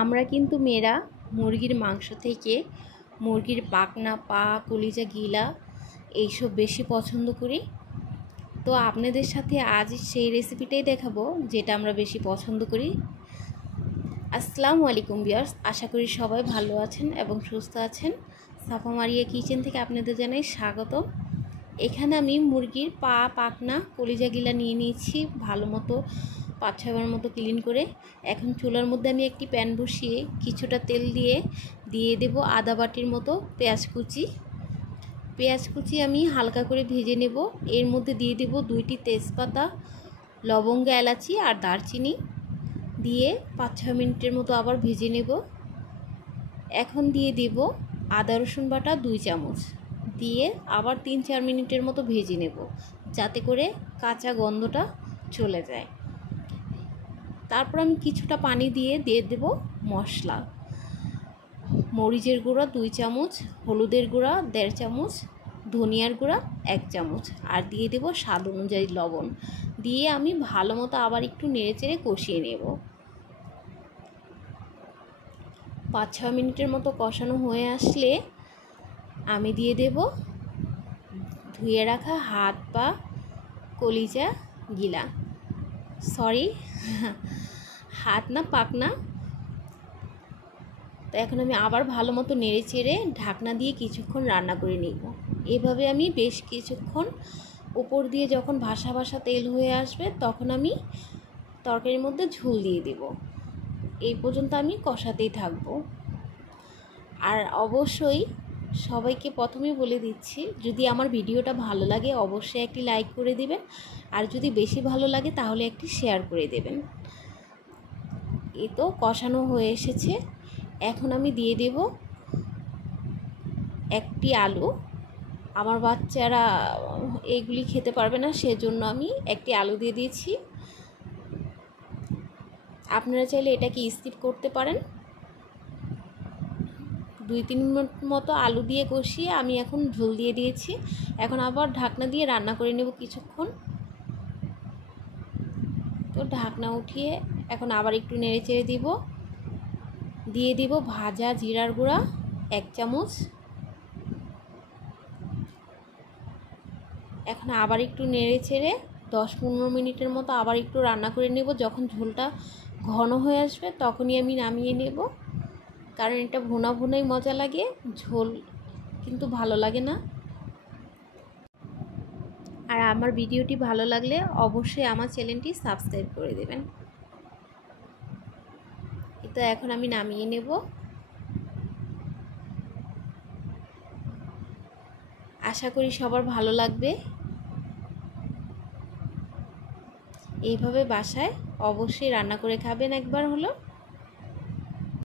আমরা কিন্তু মেয়েরা মুরগির মাংস থেকে মুরগির পাখনা, পা, কলিজা, গিলা এইসব বেশি পছন্দ করি। তো আপনাদের সাথে আজ সেই রেসিপিটাই দেখাবো যেটা আমরা বেশি পছন্দ করি। আসসালামু আলাইকুম ভিউয়ার্স, আশা করি সবাই ভালো আছেন এবং সুস্থ আছেন। সাফা মারিয়া কিচেন থেকে আপনাদের জানাই স্বাগত। এখানে আমি মুরগির পা, পাখনা, কলিজা, গিলা নিয়ে নিয়েছি ভালো মতো 5-6 বার মতো ক্লিন করে। এখন চুলার মধ্যে আমি একটি প্যান বসিয়ে কিছুটা তেল দিয়ে দেব আদা বাটির মতো পেঁয়াজ কুচি আমি হালকা করে ভেজে নেব। এর মধ্যে দিয়ে দেব 2টি তেজপাতা, লবঙ্গ, এলাচি আর দারচিনি দিয়ে 5-6 মিনিটের মতো আবার ভেজে নেব। এখন দিয়ে দেব আদা রসুন বাটা 2 চামচ দিয়ে আবার 3-4 মিনিটের মতো ভেজে নেব, যাতে করে কাঁচা গন্ধটা চলে যায়। তারপর আমি কিছুটা পানি দিয়ে দেব মশলা। মরিচের গুঁড়া 2 চামচ, হলুদের গুঁড়া 1.5 চামচ, ধনিয়ার গুঁড়া 1 চামচ আর দিয়ে দেব স্বাদ অনুযায়ী লবণ দিয়ে আমি ভালো মতো আবার একটু নেড়েচেড়ে কষিয়ে নেব। 5-6 মিনিটের মতো কষানো হয়ে আসলে আমি দিয়ে দেব ধুয়ে রাখা হাত, পা, কলিজা, গিলা, হাত না পাখনা। তো এখন আমি আবার ভালো মতো নেড়ে চেড়ে ঢাকনা দিয়ে কিছুক্ষণ রান্না করে নিব। এভাবে আমি বেশ কিছুক্ষণ উপর দিয়ে যখন ভাসা ভাসা তেল হয়ে আসবে তখন আমি তরকারির মধ্যে ঝোল দিয়ে দেব। এই পর্যন্ত আমি কষাতেই থাকবো। আর অবশ্যই সবাইকে প্রথমেই বলে দিচ্ছি, যদি আমার ভিডিওটা ভালো লাগে অবশ্যই একটি লাইক করে দিবেন, আর যদি বেশি ভালো লাগে তাহলে একটি শেয়ার করে দেবেন। এই তো কষানো হয়ে এসেছে। এখন আমি দিয়ে দেব একটি আলু। আমার বাচ্চারা এইগুলি খেতে পারবে না, সেজন্য আমি একটি আলু দিয়ে দিয়েছি। আপনারা চাইলে এটাকে স্কিপ করতে পারেন। 2-3 মিনিট মতো আলু দিয়ে কষিয়ে আমি এখন ঝোল দিয়ে দিয়েছি। এখন আবার ঢাকনা দিয়ে রান্না করে নেব কিছুক্ষণ। তো ঢাকনা উঠিয়ে এখন আবার একটু নেড়ে চেড়ে দিয়ে দিব ভাজা জিরার গুঁড়া 1 চামচ। এখন আবার একটু নেড়ে চেড়ে 10-15 মিনিটের মতো আবার একটু রান্না করে নেব। যখন ঝোলটা ঘন হয়ে আসবে তখনই আমি নামিয়ে নেব, কারণ এটা ভুনাই মজা লাগে, ঝোল কিন্তু ভালো লাগে না। আর আমার ভিডিওটি ভালো লাগলে অবশ্যই আমার চ্যানেলটি সাবস্ক্রাইব করে দেবেন। তো এখন আমি নামিয়ে নেব। আশা করি সবার ভালো লাগবে। এইভাবে বাসায় অবশ্যই রান্না করে খাবেন একবার হলো।